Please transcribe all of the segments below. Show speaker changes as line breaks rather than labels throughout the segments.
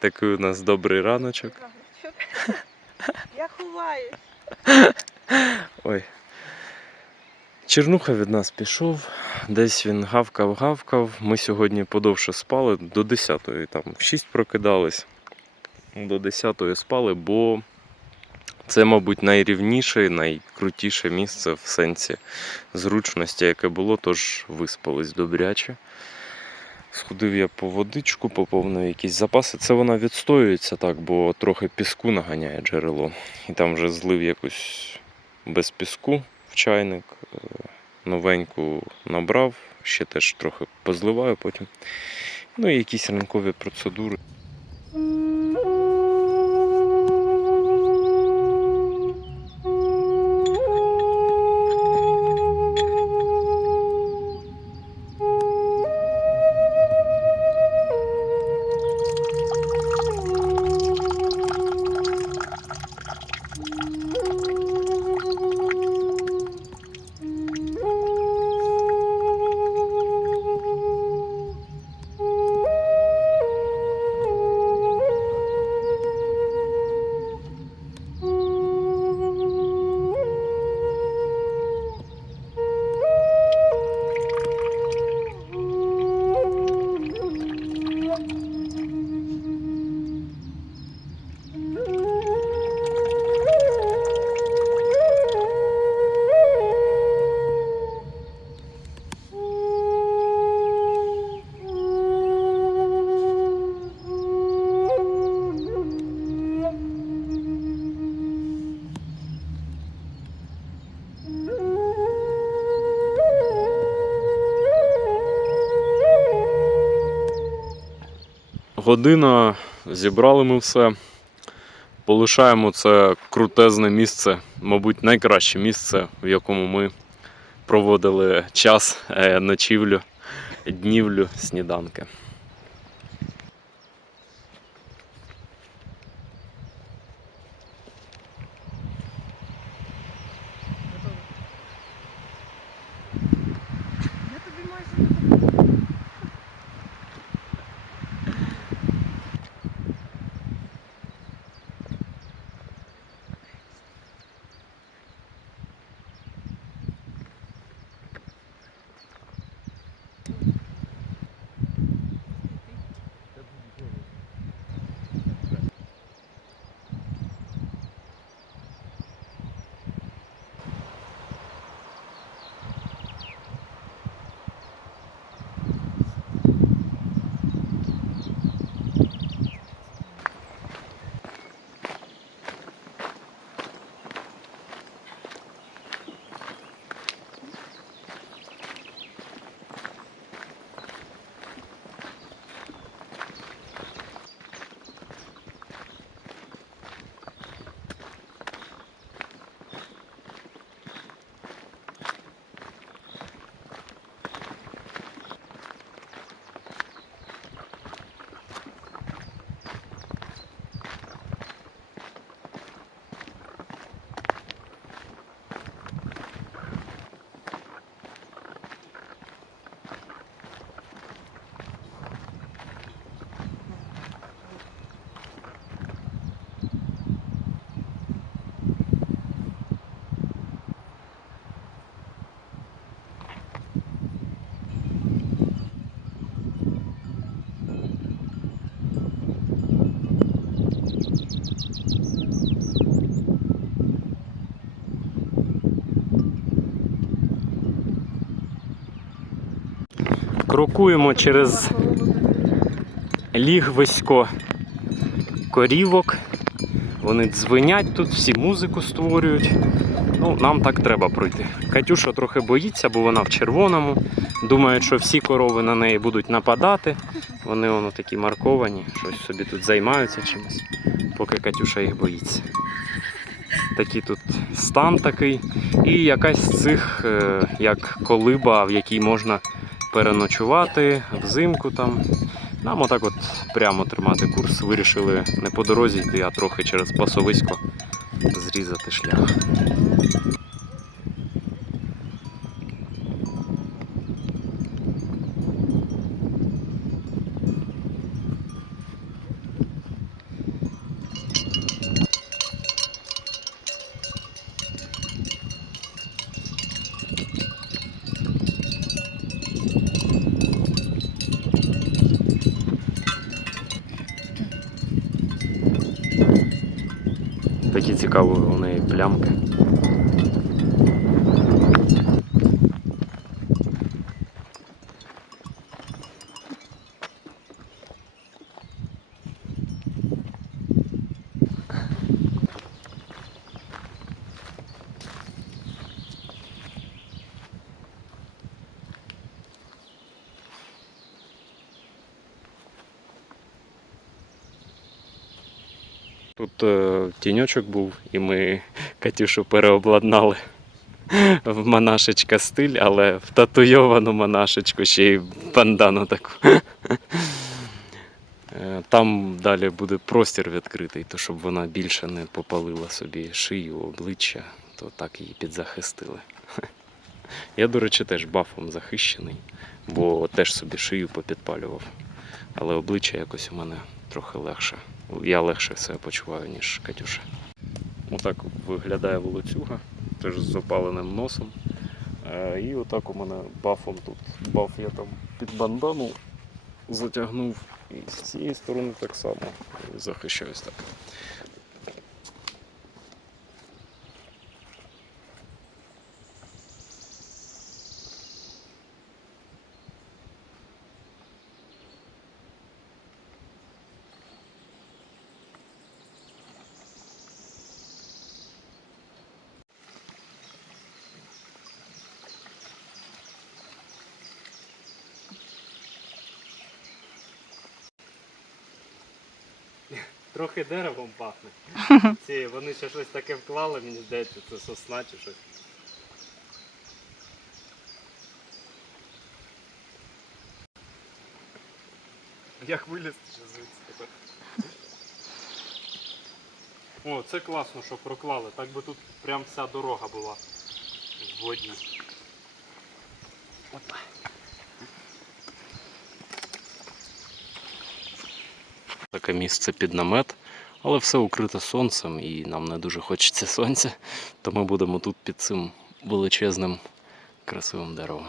Такий у нас добрий раночок.
Я ховаю.
Ой. Чернуха від нас пішов, десь він гавкав-гавкав. Ми сьогодні подовше спали до 10-ї, там в 6 прокидались. До 10-ї спали, бо це, мабуть, найрівніше, найкрутіше місце в сенсі зручності, яке було, тож виспались добряче. Сходив я по водичку, поповнив якісь запаси. Це вона відстоюється так, бо трохи піску наганяє джерело. І там вже злив якусь без піску в чайник. е, Новеньку набрав, ще теж трохи позливаю потім. Ну і якісь ранкові процедури. Година, зібрали ми все. Полишаємо це крутезне місце, мабуть, найкраще місце, в якому ми проводили час, е, ночівлю, днівлю, сніданки. Крокуємо через лігвисько корівок. Вони дзвенять тут, всі музику створюють. Ну, нам так треба пройти. Катюша трохи боїться, бо вона в червоному. Думає, що всі корови на неї будуть нападати. Вони воно такі марковані, щось собі тут займаються чимось, поки Катюша їх боїться. Такий тут стан такий. І якась з цих, е, як колиба, в якій можна переночувати взимку там. Нам отак от прямо тримати курс. Вирішили не по дорозі йти, а трохи через пасовисько зрізати шлях. Такі у неї плямки. Тут е, тіньочок був, і ми Катюшу переобладнали в монашечка стиль, але в татуйовану монашечку ще й бандану таку. Е, Там далі буде простір відкритий, то щоб вона більше не попалила собі шию, обличчя, то так її підзахистили. Я, до речі, теж бафом захищений, бо теж собі шию попідпалював. Але обличчя якось у мене трохи легше. Я легше себе почуваю, ніж Катюша. Отак виглядає волоцюга, теж з опаленим носом. Е, І отак у мене бафом тут. Баф я там під бандану затягнув. І з цієї сторони так само захищаюсь так. Трохи деревом пахне. Ці, вони ще щось таке вклали, мені здається, це сосна чи щось. Як вилізти ще звідси тепер? О, це класно, що проклали. Так би тут прям вся дорога була в воді. Опа. Таке місце під намет, але все укрите сонцем і нам не дуже хочеться сонця, то ми будемо тут під цим величезним красивим деревом.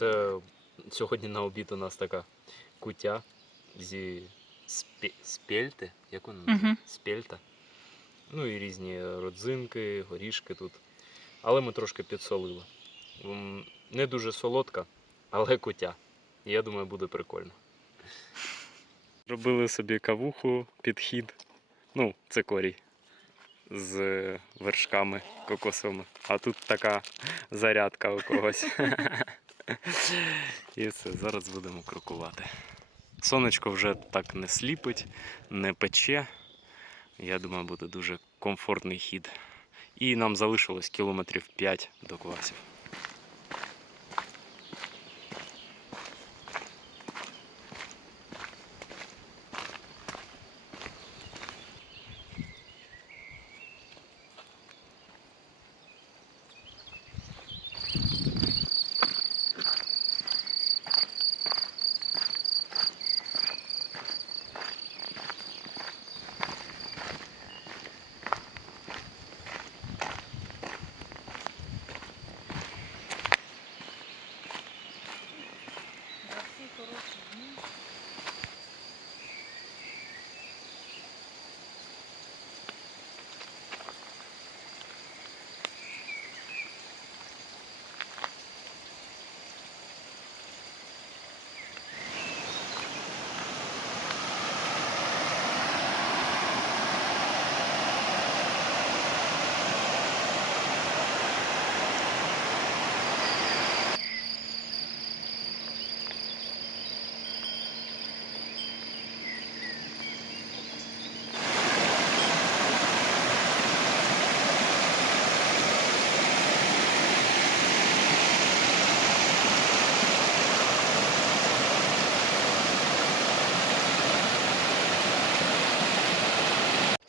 Це сьогодні на обід у нас така кутя зі спе- спельти, як вона називається?
Мгм.
Спельта. Ну і різні родзинки, горішки тут. Але ми трошки підсолили. Не дуже солодка, але кутя. Я думаю, буде прикольно. Робили собі кавуху, підхід. Ну, це корій з вершками кокосовими. А тут така зарядка у когось. І все, зараз будемо крокувати. Сонечко вже так не сліпить, не пече. Я думаю, буде дуже комфортний хід. І нам залишилось кілометрів 5 до класів.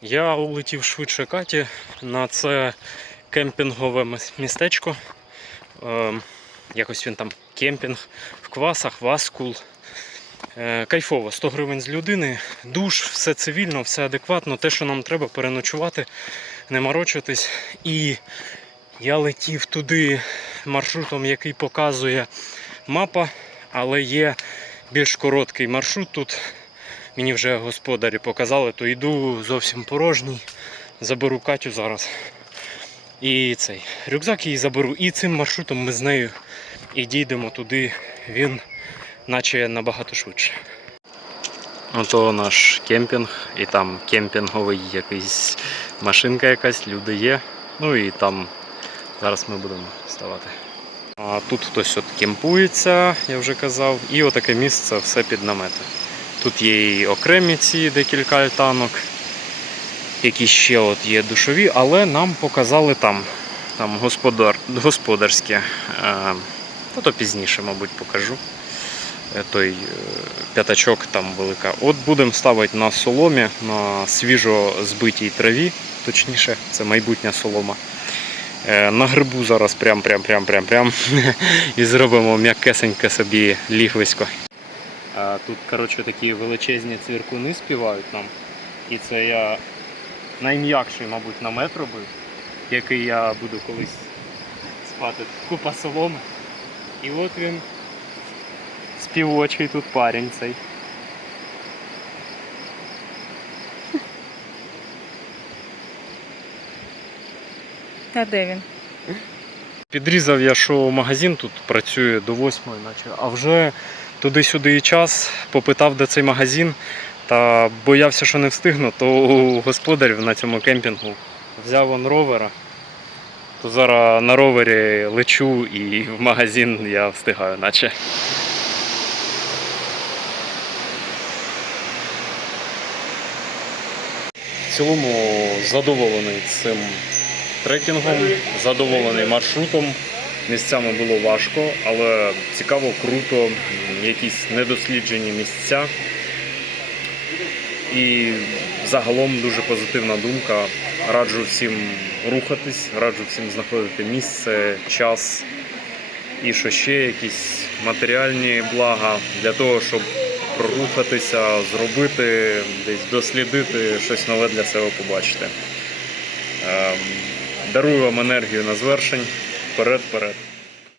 Я улетів швидше Каті на це кемпінгове містечко. Е, якось він там кемпінг в квасах, васкул. Е, кайфово, 100 гривень з людини, душ, все цивільно, все адекватно, те, що нам треба переночувати, не морочитись. І я летів туди маршрутом, який показує мапа, але є більш короткий маршрут тут. Мені вже господарі показали, то йду зовсім порожній. Заберу Катю зараз. І цей рюкзак її заберу. І цим маршрутом ми з нею і дійдемо туди. Він наче набагато швидше. Ото наш кемпінг, і там кемпінговий якийсь машинка якась, люди є. Ну і там зараз ми будемо ставати. А тут хтось от кемпується, я вже казав, і отаке місце все під намети. Тут є і окремі ці декілька альтанок, які ще от є душові, але нам показали там, там господар, господарські. Е, ну, пізніше, мабуть, покажу. Е, Той е, п'ятачок там велика. От будемо ставити на соломі, на свіжо збитій траві, точніше, це майбутня солома. На грибу зараз прям прям прям прям прям і зробимо м'якесеньке собі лігвисько. Тут, коротше, такі величезні цвіркуни співають нам. І це я найм'якший, мабуть, намет робив, який я буду колись спати. Купа соломи. І от він співочий тут парень цей.
А де він?
Підрізав я, що магазин тут працює до восьмої, наче, а вже туди-сюди і час попитав, де цей магазин, та боявся, що не встигну, то у господарів на цьому кемпінгу взяв он ровера. То зараз на ровері лечу і в магазин я встигаю, наче. В цілому задоволений цим трекінгом, задоволений маршрутом. Місцями було важко, але цікаво, круто, якісь недосліджені місця. І загалом дуже позитивна думка. Раджу всім рухатись, раджу всім знаходити місце, час і що ще якісь матеріальні блага для того, щоб прорухатися, зробити, десь дослідити щось нове для себе побачити. Ем, Дарую вам енергію на звершень. Вперед, вперед.